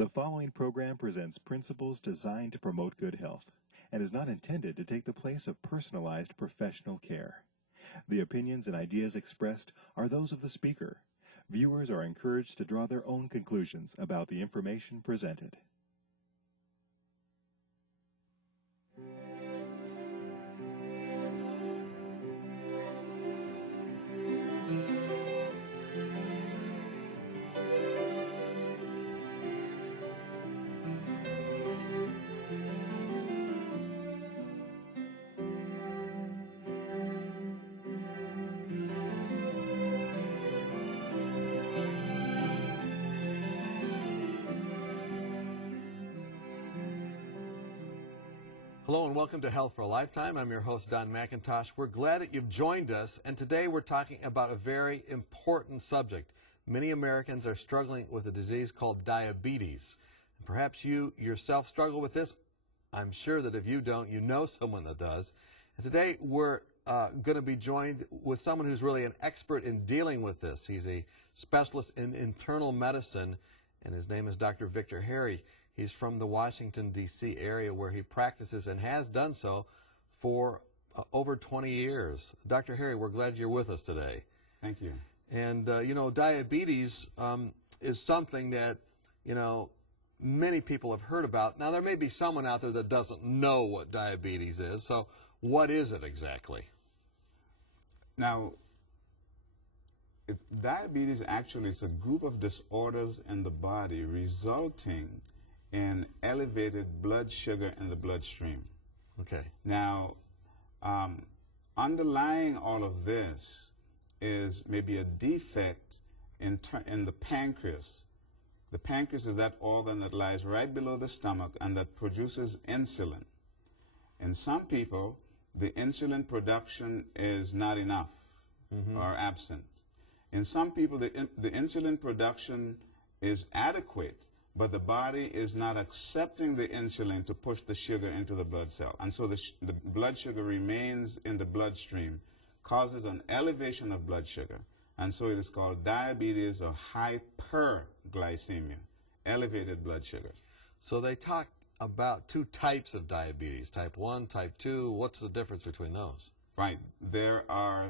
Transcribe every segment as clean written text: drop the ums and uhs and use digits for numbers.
The following program presents principles designed to promote good health and is not intended to take the place of personalized professional care. The opinions and ideas expressed are those of the speaker. Viewers are encouraged to draw their own conclusions about the information presented. Hello and welcome to Health for a Lifetime. I'm your host, Don McIntosh. We're glad that you've joined us, and today we're talking about a very important subject. Many Americans are struggling with a disease called diabetes. And perhaps you yourself struggle with this. I'm sure that if you don't, you know someone that does. And today we're going to be joined with someone who's really an expert in dealing with this. He's a specialist in internal medicine, and his name is Dr. Victor Harry. He's from the Washington, D.C. area where he practices and has done so for over 20 years. Dr. Harry, we're glad you're with us today. Thank you. And, you know, diabetes is something that, you know, many people have heard about. Now, there may be someone out there that doesn't know what diabetes is. So what is it exactly? Now, diabetes actually is a group of disorders in the body resulting in elevated blood sugar in the bloodstream. Okay. Now, underlying all of this is maybe a defect in the pancreas. The pancreas is that organ that lies right below the stomach and that produces insulin. In some people, the insulin production is not enough or absent. In some people, the insulin production is adequate, but the body is not accepting the insulin to push the sugar into the blood cell. And so the blood sugar remains in the bloodstream, causes an elevation of blood sugar. And so it is called diabetes or hyperglycemia, elevated blood sugar. So they talk about two types of diabetes, type 1, type 2. What's the difference between those? Right. There are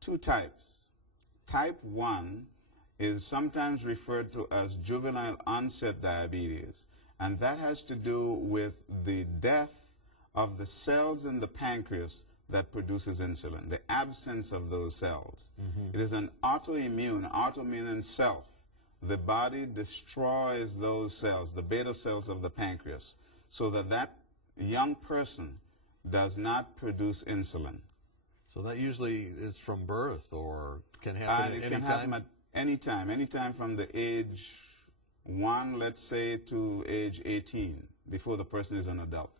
two types. Type 1 is sometimes referred to as juvenile onset diabetes, and that has to do with the death of the cells in the pancreas that produces insulin, the absence of those cells. It is an autoimmune in self. The body destroys those cells, the beta cells of the pancreas, so that that young person does not produce insulin. So that usually is from birth or can happen at any time? It can happen at anytime from the age 1, let's say, to age 18, before the person is an adult.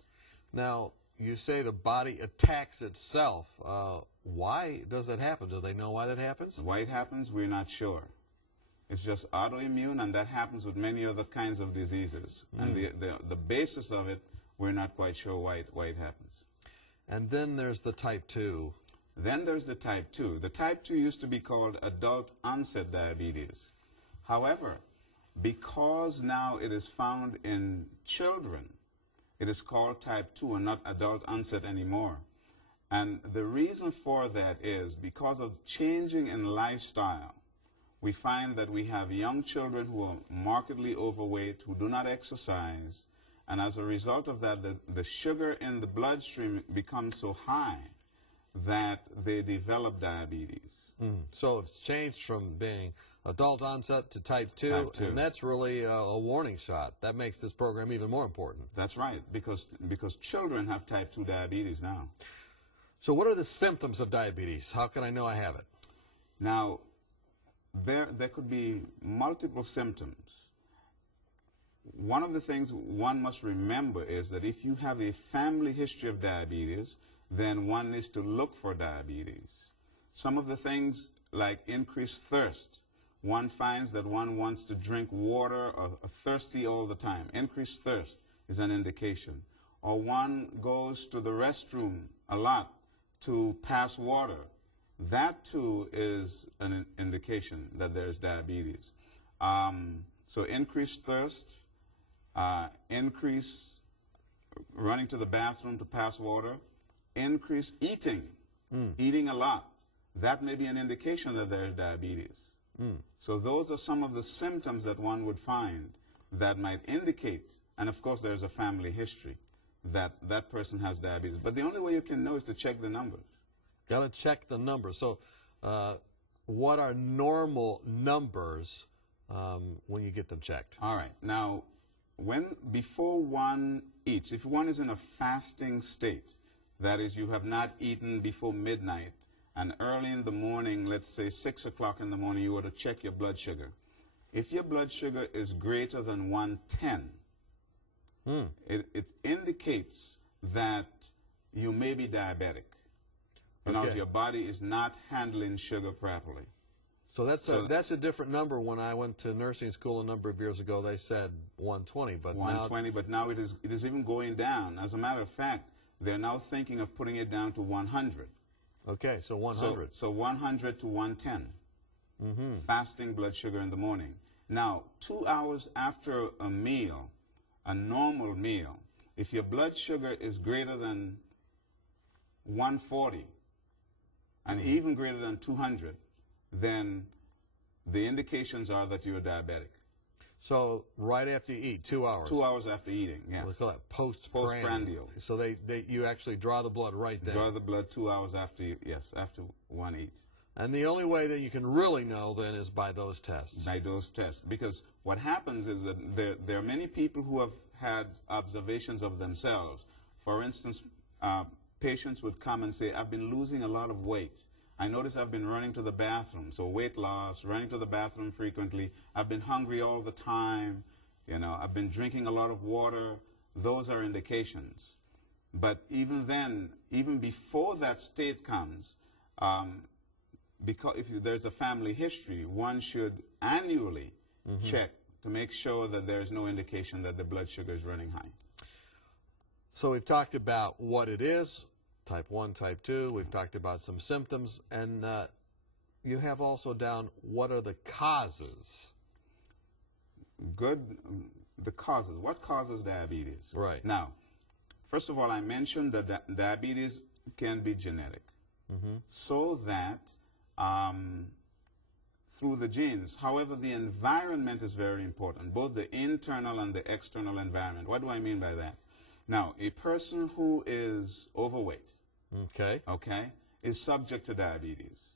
Now, you say the body attacks itself. Why does that happen? Do they know why that happens? Why it happens, we're not sure. It's just autoimmune, and that happens with many other kinds of diseases. And the basis of it, we're not quite sure why it happens. And then there's the type 2. Then there's the type 2. The type 2 used to be called adult onset diabetes. However, because now it is found in children, it is called type 2 and not adult onset anymore. And the reason for that is because of changing in lifestyle. We find that we have young children who are markedly overweight, who do not exercise, and as a result of that, the sugar in the bloodstream becomes so high that they develop diabetes. So it's changed from being adult onset to type 2, Type 2. And that's really a warning shot. That makes this program even more important. That's right, because children have type 2 diabetes now. So what are the symptoms of diabetes? How can I know I have it? Now, there could be multiple symptoms. One of the things one must remember is that if you have a family history of diabetes, then one needs to look for diabetes. Some of the things like increased thirst. One finds that one wants to drink water or thirsty all the time. Increased thirst is an indication. Or one goes to the restroom a lot to pass water. That too is an indication that there's diabetes. So increased thirst, increase running to the bathroom to pass water, increase eating, eating a lot. That may be an indication that there is diabetes. So those are some of the symptoms that one would find that might indicate, and of course there's a family history, that that person has diabetes. But the only way you can know is to check the numbers. Got to check the numbers. So what are normal numbers when you get them checked? All right. Now, before one eats, if one is in a fasting state, that is, you have not eaten before midnight, and early in the morning, let's say 6 o'clock in the morning, you were to check your blood sugar. If your blood sugar is greater than 110, it indicates that you may be diabetic. Because your body is not handling sugar properly. So that's a different number. When I went to nursing school a number of years ago, they said 120, but 120, but now it is even going down. As a matter of fact, they're now thinking of putting it down to 100. Okay, so 100. So 100 to 110. Fasting blood sugar in the morning. Now, 2 hours after a meal, a normal meal, if your blood sugar is greater than 140, and even greater than 200, then the indications are that you're diabetic. So right after you eat, 2 hours. 2 hours after eating, yes. We call that postprandial. postprandial. So you actually draw the blood right there. Draw the blood 2 hours after after one eats. And the only way that you can really know then is by those tests. By those tests. Because what happens is that there are many people who have had observations of themselves. For instance, patients would come and say, I've been losing a lot of weight. I notice I've been running to the bathroom. So weight loss, running to the bathroom frequently. I've been hungry all the time. You know, I've been drinking a lot of water. Those are indications. But even then, even before that state comes, because if there's a family history, one should annually check to make sure that there's no indication that the blood sugar is running high. So we've talked about what it is, type 1, type 2. We've talked about some symptoms. And you have also down what are the causes. Good. The causes. What causes diabetes? Right. Now, first of all, I mentioned that diabetes can be genetic. So that through the genes. However, the environment is very important, both the internal and the external environment. What do I mean by that? Now, a person who is overweight, is subject to diabetes.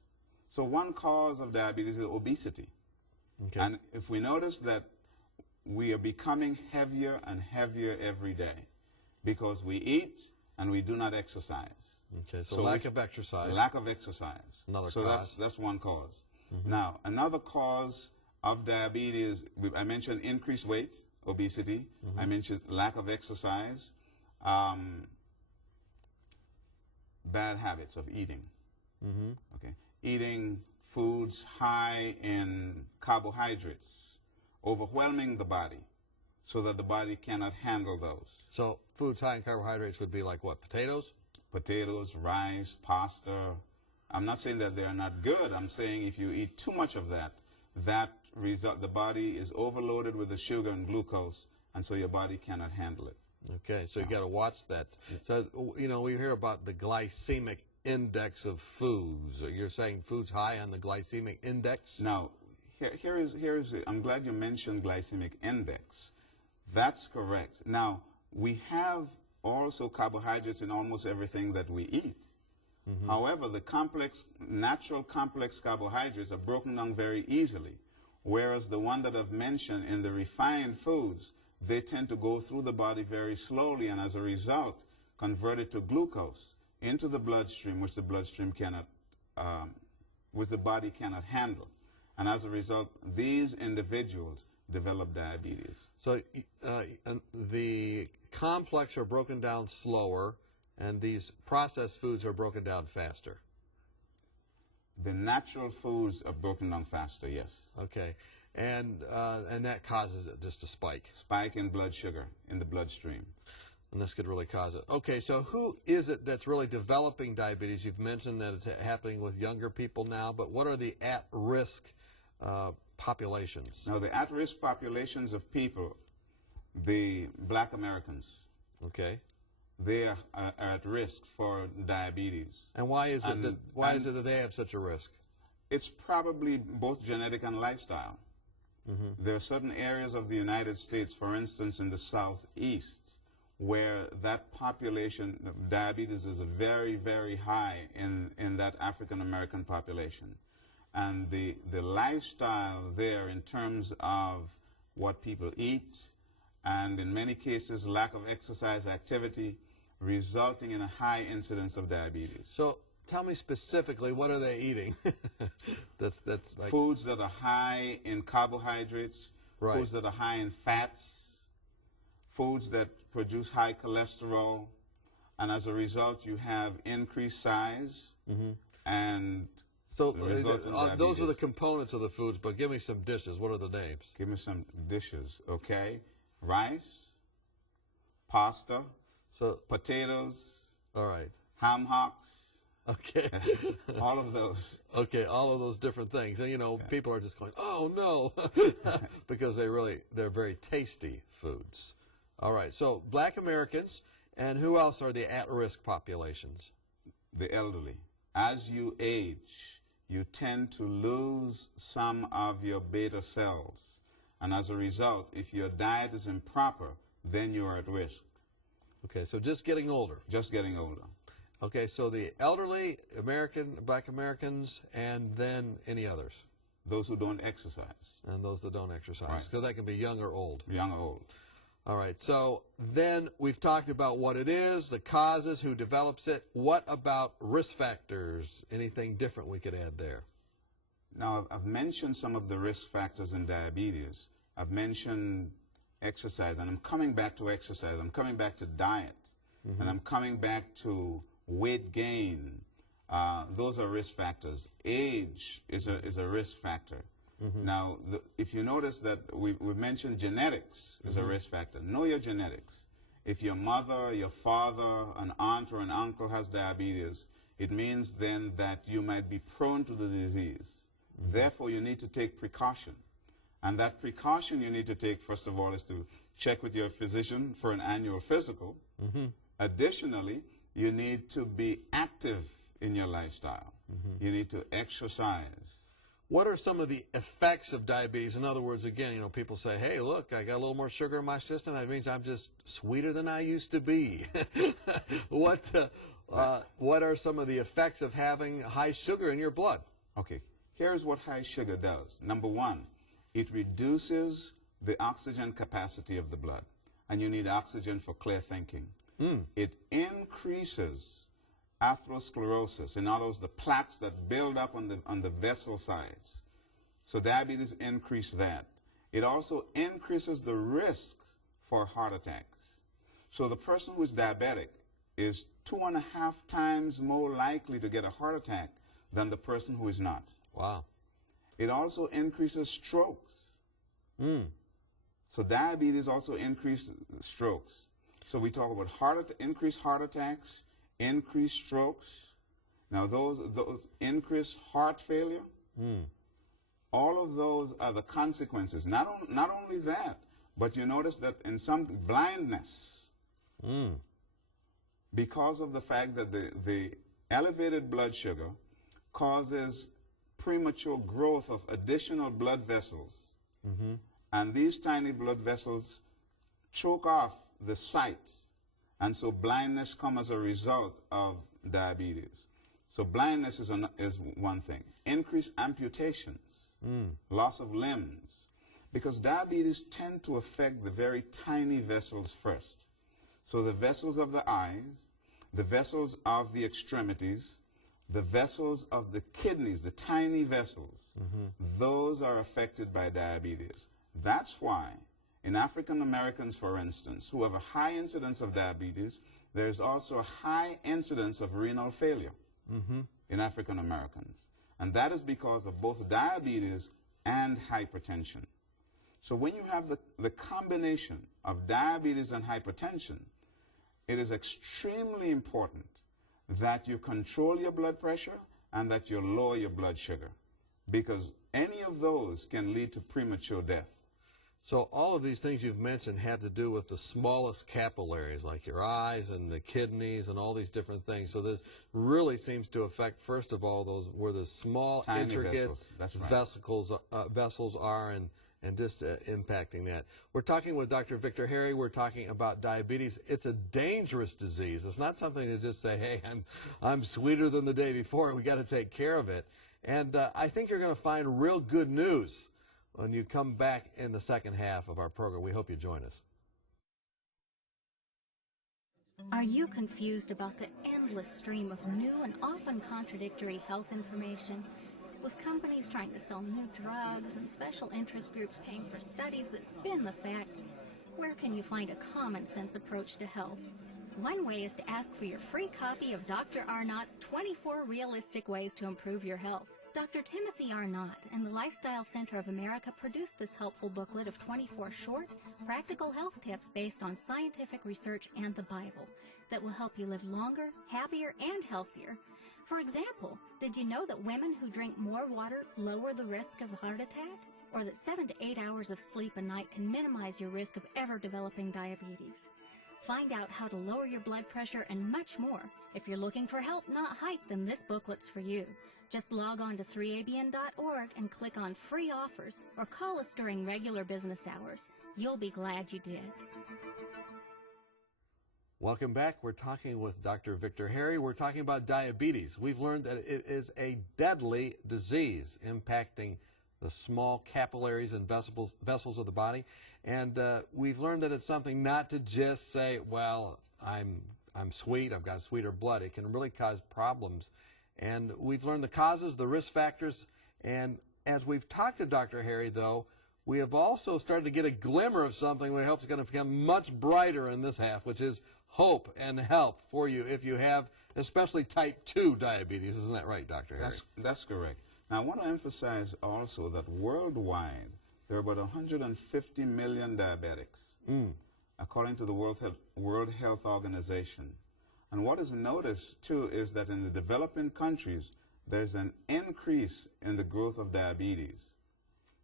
So one cause of diabetes is obesity. And if we notice that we are becoming heavier and heavier every day because we eat and we do not exercise. So lack of exercise. Lack of exercise. Another so cause. that's one cause. Now, another cause of diabetes, I mentioned increased weight, obesity. I mentioned lack of exercise. Bad habits of eating. Eating foods high in carbohydrates, overwhelming the body so that the body cannot handle those. So foods high in carbohydrates would be like what, potatoes? Potatoes, rice, pasta. I'm not saying that they're not good. I'm saying if you eat too much of that, the body is overloaded with the sugar and glucose, and so your body cannot handle it. Okay, so you got to watch that. So, you know, we hear about the glycemic index of foods. You're saying foods high on the glycemic index? Now, here is I'm glad you mentioned glycemic index. That's correct. Now, we have also carbohydrates in almost everything that we eat. However, the natural complex carbohydrates are broken down very easily, whereas the one that I've mentioned in the refined foods, they tend to go through the body very slowly and as a result convert it to glucose into the bloodstream, which the bloodstream cannot, which the body cannot handle. And as a result, these individuals develop diabetes. So the complex are broken down slower, and these processed foods are broken down faster. The natural foods are broken down faster, yes. Okay. And that causes it just to spike. Spike in blood sugar in the bloodstream. And this could really cause it. Okay, so who is it that's really developing diabetes? You've mentioned that it's happening with younger people now, but what are the at-risk populations? Now, the at-risk populations of people the black Americans. Okay. They are at risk for diabetes. And why is it that they have such a risk? It's probably both genetic and lifestyle. There are certain areas of the United States, for instance, in the southeast, where that population of diabetes is very, very high in that African American population. And the lifestyle there in terms of what people eat, and in many cases lack of exercise activity, resulting in a high incidence of diabetes. So tell me specifically, what are they eating? that's like foods that are high in carbohydrates, right. Foods that are high in fats, foods that produce high cholesterol, and as a result you have increased size and so resultant those are the components of the foods, but give me some dishes. What are the names? Give me some dishes, okay? Rice, pasta, so potatoes, all right, ham hocks. Okay. All of those. Okay, all of those different things. And, you know, people are just going, oh, no, because they're very tasty foods. All right, so black Americans, and who else are the at-risk populations? The elderly. As you age, you tend to lose some of your beta cells. And as a result, if your diet is improper, then you're at risk. Okay, so just getting older. Just getting older. Okay, so the elderly, black Americans, and then any others? Those who don't exercise. And those that don't exercise. Right. So that can be young or old. Young or old. All right, so then we've talked about what it is, the causes, who develops it. What about risk factors? Anything different we could add there? Now, I've mentioned some of the risk factors in diabetes. I've mentioned exercise, and I'm coming back to exercise. I'm coming back to diet, and I'm coming back to weight gain. Those are risk factors. Age is a risk factor. Now, if you notice that we've mentioned genetics is a risk factor. Know your genetics. If your mother, your father, an aunt, or an uncle has diabetes, it means then that you might be prone to the disease. Therefore, you need to take precaution. And that precaution you need to take, first of all, is to check with your physician for an annual physical. Additionally, you need to be active in your lifestyle. You need to exercise. What are some of the effects of diabetes? In other words, again, you know, people say, hey, look, I got a little more sugar in my system. That means I'm just sweeter than I used to be. What are some of the effects of having high sugar in your blood? Okay, here's what high sugar does. Number one, it reduces the oxygen capacity of the blood. And you need oxygen for clear thinking. It increases atherosclerosis, in other words, the plaques that build up on the vessel sides. So diabetes increases that. It also increases the risk for heart attacks. So the person who is diabetic is 2.5 times more likely to get a heart attack than the person who is not. Wow. It also increases strokes. So diabetes also increases strokes. So we talk about increased heart attacks, increased strokes. Now those increased heart failure, all of those are the consequences. Not only that, but you notice that in some blindness, because of the fact that the elevated blood sugar causes premature growth of additional blood vessels. And these tiny blood vessels choke off the sight. And so blindness comes as a result of diabetes. So blindness is one thing. Increased amputations, loss of limbs. Because diabetes tend to affect the very tiny vessels first. So the vessels of the eyes, the vessels of the extremities, the vessels of the kidneys, the tiny vessels, those are affected by diabetes. That's why in African Americans, for instance, who have a high incidence of diabetes, there's also a high incidence of renal failure in African Americans. And that is because of both diabetes and hypertension. So when you have the combination of diabetes and hypertension, it is extremely important that you control your blood pressure and that you lower your blood sugar, because any of those can lead to premature death. So all of these things you've mentioned have to do with the smallest capillaries, like your eyes and the kidneys and all these different things. So this really seems to affect, first of all, those where the small, Tiny intricate vessels. That's right. vessels are, and just impacting that. We're talking with Dr. Victor Harry. We're talking about diabetes. It's a dangerous disease. It's not something to just say, hey, I'm sweeter than the day before. We got to take care of it. And I think you're going to find real good news when you come back in the second half of our program. We hope you join us. Are you confused about the endless stream of new and often contradictory health information? With companies trying to sell new drugs and special interest groups paying for studies that spin the facts, where can you find a common sense approach to health? One way is to ask for your free copy of Dr. Arnott's 24 Realistic Ways to Improve Your Health. Dr. Timothy Arnott and the Lifestyle Center of America produced this helpful booklet of 24 short, practical health tips based on scientific research and the Bible that will help you live longer, happier, and healthier. For example, did you know that women who drink more water lower the risk of a heart attack? Or that 7 to 8 hours of sleep a night can minimize your risk of ever developing diabetes? Find out how to lower your blood pressure and much more. If you're looking for help, not hype, then this booklet's for you. Just log on to 3abn.org and click on free offers or call us during regular business hours. You'll be glad you did. Welcome back. We're talking with Dr. Victor Harry. We're talking about diabetes. We've learned that it is a deadly disease impacting the small capillaries and vessels of the body. And we've learned that it's something not to just say, well, I'm sweet, I've got sweeter blood. It can really cause problems. And we've learned the causes, the risk factors. And as we've talked to Dr. Harry, though, we have also started to get a glimmer of something we hope is going to become much brighter in this half, which is hope and help for you if you have especially type 2 diabetes. Isn't that right, Dr. Harry? That's correct. Now, I want to emphasize also that worldwide, there are about 150 million diabetics, according to the World Health Organization. And what is noticed, too, is that in the developing countries, there's an increase in the growth of diabetes.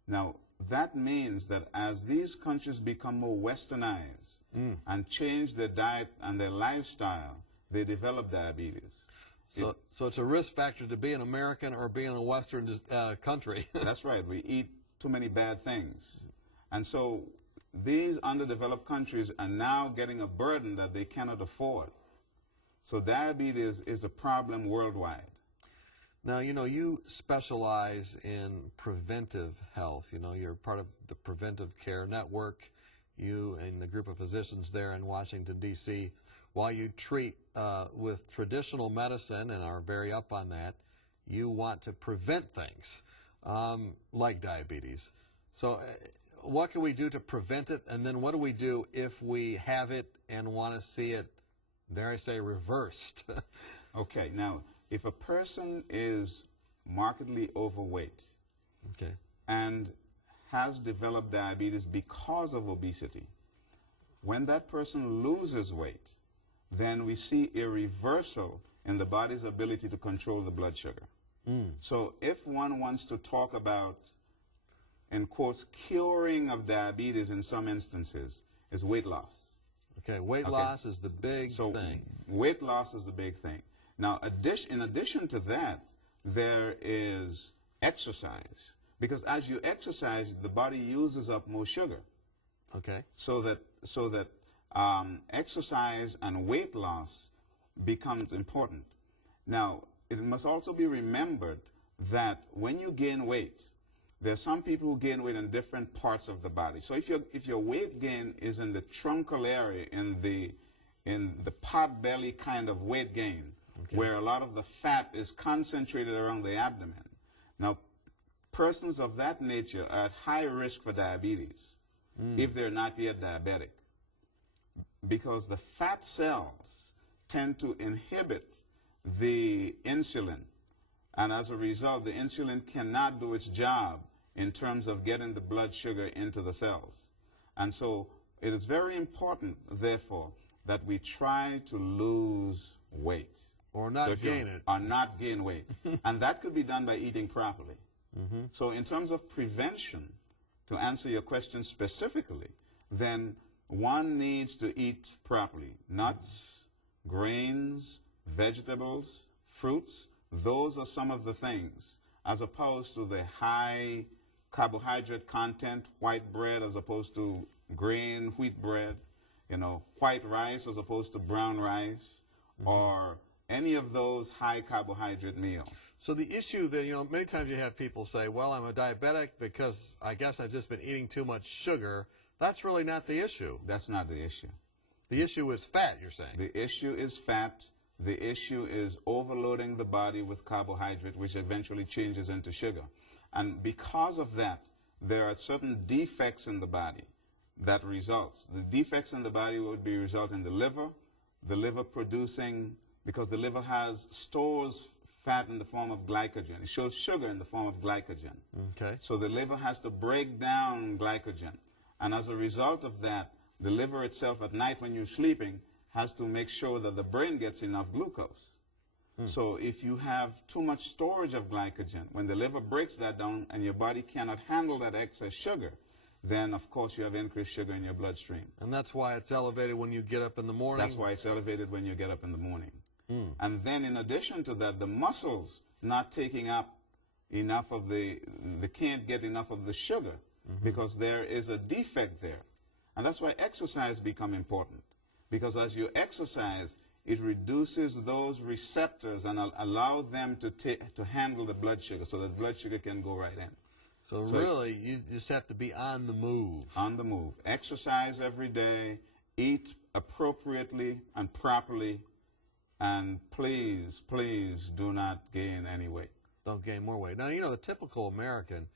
Now, that means that as these countries become more westernized and change their diet and their lifestyle, they develop diabetes. So it's a risk factor to be an American or be in a Western country. That's right. We eat too many bad things. And so these underdeveloped countries are now getting a burden that they cannot afford. So diabetes is a problem worldwide. Now, you know, you specialize in preventive health. You know, you're part of the Preventive Care Network, you and the group of physicians there in Washington, D.C. While you treat with traditional medicine and are very up on that, you want to prevent things like diabetes. So what can we do to prevent it? And then what do we do if we have it and want to see it, dare I say, reversed? Okay, now, if a person is markedly overweight and has developed diabetes because of obesity, when that person loses weight, then we see a reversal in the body's ability to control the blood sugar. So if one wants to talk about, in quotes, curing of diabetes in some instances, is weight loss. Okay, weight loss is the big thing. Weight loss is the big thing. Now, in addition to that, there is exercise. Because as you exercise, the body uses up more sugar. Okay. So that exercise and weight loss becomes important. Now, it must also be remembered that when you gain weight, there are some people who gain weight in different parts of the body. So if your weight gain is in the truncal area, in the pot belly kind of weight gain, where a lot of the fat is concentrated around the abdomen. Now, persons of that nature are at high risk for diabetes if they're not yet diabetic, because the fat cells tend to inhibit the insulin, and as a result, the insulin cannot do its job in terms of getting the blood sugar into the cells. And so it is very important, therefore, that we try to lose weight. Or not gain it. Or not gain weight. And that could be done by eating properly. So in terms of prevention, to answer your question specifically, then one needs to eat properly. Nuts, grains, vegetables, fruits, those are some of the things, as opposed to the high carbohydrate content, white bread as opposed to grain, wheat bread, you know, white rice as opposed to brown rice, or any of those high carbohydrate meals. So the issue that, you know, many times you have people say, well, I'm a diabetic because I guess I've just been eating too much sugar. That's really not the issue. That's not the issue. The issue is fat, you're saying. The issue is fat. The issue is overloading the body with carbohydrate, which eventually changes into sugar. And because of that, there are certain defects in the body that results. The defects in the body would be result in the liver producing, because the liver stores fat in the form of glycogen. It shows sugar in the form of glycogen. Okay. So the liver has to break down glycogen. And as a result of that, the liver itself at night when you're sleeping has to make sure that the brain gets enough glucose. So if you have too much storage of glycogen, when the liver breaks that down and your body cannot handle that excess sugar, then of course you have increased sugar in your bloodstream. And that's why it's elevated when you get up in the morning? That's why it's elevated when you get up in the morning. And then in addition to that, the muscles not taking up enough of they can't get enough of the sugar because there is a defect there. And that's why exercise becomes important. Because as you exercise, it reduces those receptors and allow them to handle the blood sugar so that blood sugar can go right in. So really, you just have to be on the move. On the move. Exercise every day, eat appropriately and properly, and please, please do not gain any weight. Don't gain more weight. Now, you know, the typical American,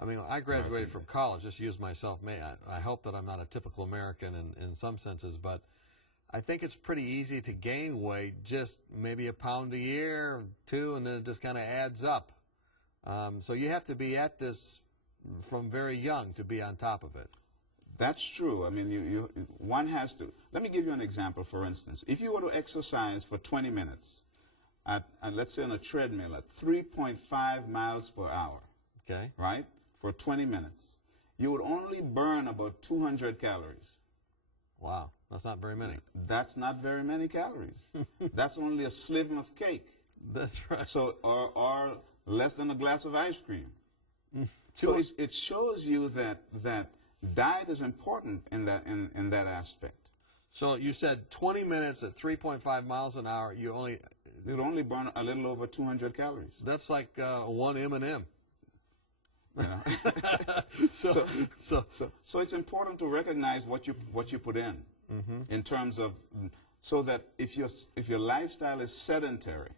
I mean, I graduated from college, just use myself. I hope that I'm not a typical American in some senses, but I think it's pretty easy to gain weight, just maybe a pound a year, 2, and then it just kind of adds up. So you have to be at this from very young to be on top of it. That's true. I mean, one has to. Let me give you an example, for instance. If you were to exercise for 20 minutes, let's say on a treadmill at 3.5 miles per hour, okay, right, for 20 minutes, you would only burn about 200 calories. Wow, that's not very many. That's not very many calories. That's only a sliver of cake. That's right. So, or less than a glass of ice cream. So it shows you that diet is important in that aspect. So you said 20 minutes at 3.5 miles an hour, you'd only burn a little over 200 calories. That's like one M&M. You know? So it's important to recognize what you put in terms of, so that if your lifestyle is sedentary,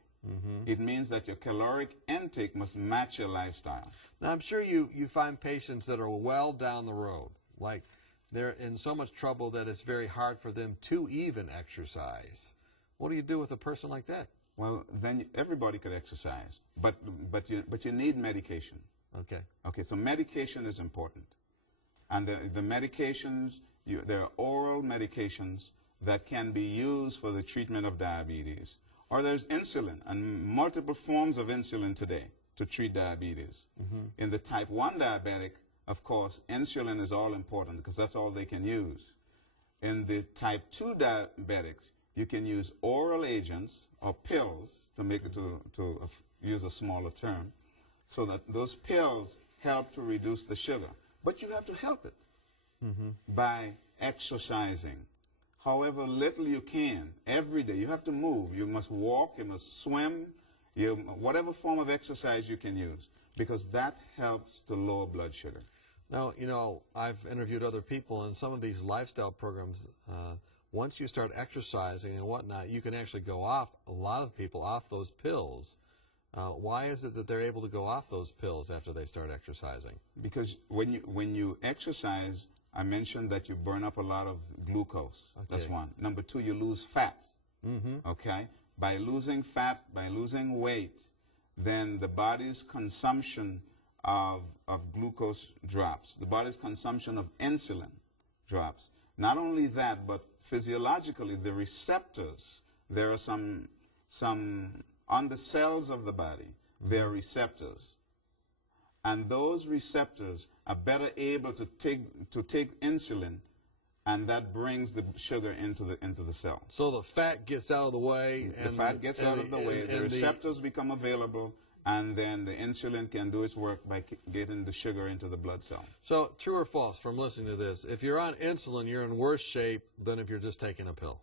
it means that your caloric intake must match your lifestyle. Now, I'm sure you find patients that are well down the road, like they're in so much trouble that it's very hard for them to even exercise. What do you do with a person like that? Well, then everybody could exercise, but you need medication. Okay. Okay, so medication is important. And the medications, there are oral medications that can be used for the treatment of diabetes. Or there's insulin, and multiple forms of insulin today to treat diabetes. In the type 1 diabetic, of course, insulin is all important because that's all they can use. In the type 2 diabetics, you can use oral agents or pills, to make it to use a smaller term, so that those pills help to reduce the sugar. But you have to help it by exercising. However little you can, every day. You have to move. You must walk, you must swim, whatever form of exercise you can use, because that helps to lower blood sugar. Now, you know, I've interviewed other people, and some of these lifestyle programs, once you start exercising and whatnot, you can actually go off, a lot of people, off those pills. Why is it that they're able to go off those pills after they start exercising? Because when you exercise, I mentioned that you burn up a lot of glucose. Okay. That's one. Number 2, you lose fat. Okay? By losing fat, by losing weight, then the body's consumption of glucose drops. The body's consumption of insulin drops. Not only that, but physiologically, the receptors, there are some on the cells of the body, there are receptors. And those receptors are better able to take insulin, and that brings the sugar into the cell. So the fat gets out of the way. The fat gets out of the way, the receptors become available, and then the insulin can do its work by getting the sugar into the blood cell. So true or false from listening to this, if you're on insulin, you're in worse shape than if you're just taking a pill?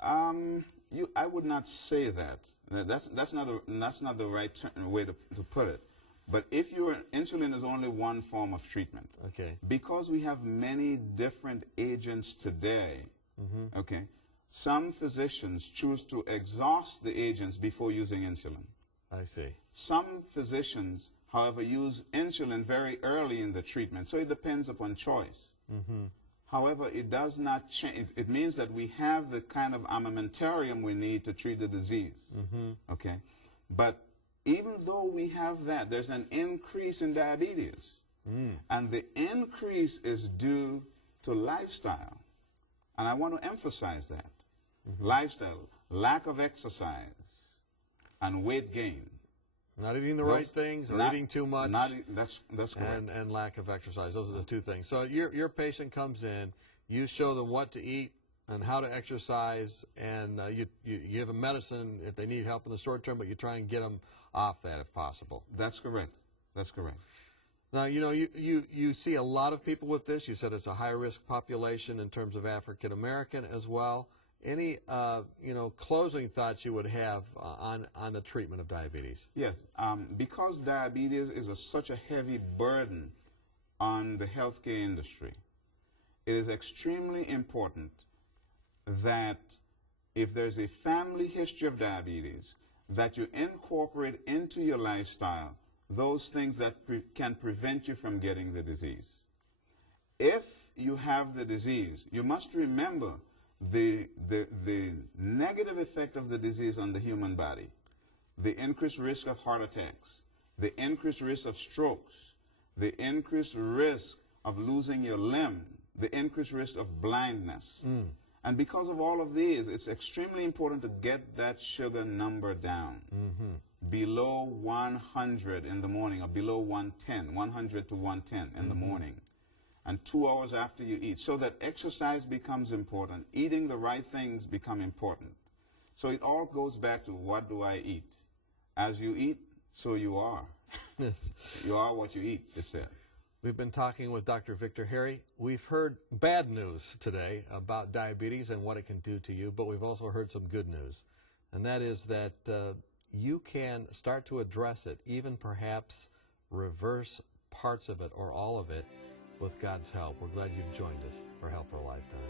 I would not say that. That's not the right way to put it. But if insulin is only one form of treatment. Okay. Because we have many different agents today, okay, some physicians choose to exhaust the agents before using insulin. I see. Some physicians, however, use insulin very early in the treatment, so it depends upon choice. However, it does not change. It means that we have the kind of armamentarium we need to treat the disease. Okay? But even though we have that, there's an increase in diabetes. And the increase is due to lifestyle. And I want to emphasize that. Lifestyle, lack of exercise, and weight gain. Not eating the right things, or eating too much. That's correct. And lack of exercise. Those are the two things. So your patient comes in, you show them what to eat and how to exercise, and you give them medicine if they need help in the short term, but you try and get them off that if possible. That's correct. That's correct. Now, you know, you see a lot of people with this. You said it's a high-risk population in terms of African American as well. Any, closing thoughts you would have on the treatment of diabetes? Yes. Because diabetes is such a heavy burden on the healthcare industry, it is extremely important that if there's a family history of diabetes, that you incorporate into your lifestyle those things that can prevent you from getting the disease. If you have the disease, you must remember the negative effect of the disease on the human body, the increased risk of heart attacks, the increased risk of strokes, the increased risk of losing your limb, the increased risk of blindness. And because of all of these, it's extremely important to get that sugar number down. Below 100 in the morning, or below 110, 100 to 110 in the morning. And 2 hours after you eat, so that exercise becomes important. Eating the right things become important. So it all goes back to, what do I eat? As you eat, so you are. Yes. You are what you eat, it said. We've been talking with Dr. Victor Harry. We've heard bad news today about diabetes and what it can do to you, but we've also heard some good news. And that is that you can start to address it, even perhaps reverse parts of it or all of it, with God's help. We're glad you've joined us for Health for a Lifetime.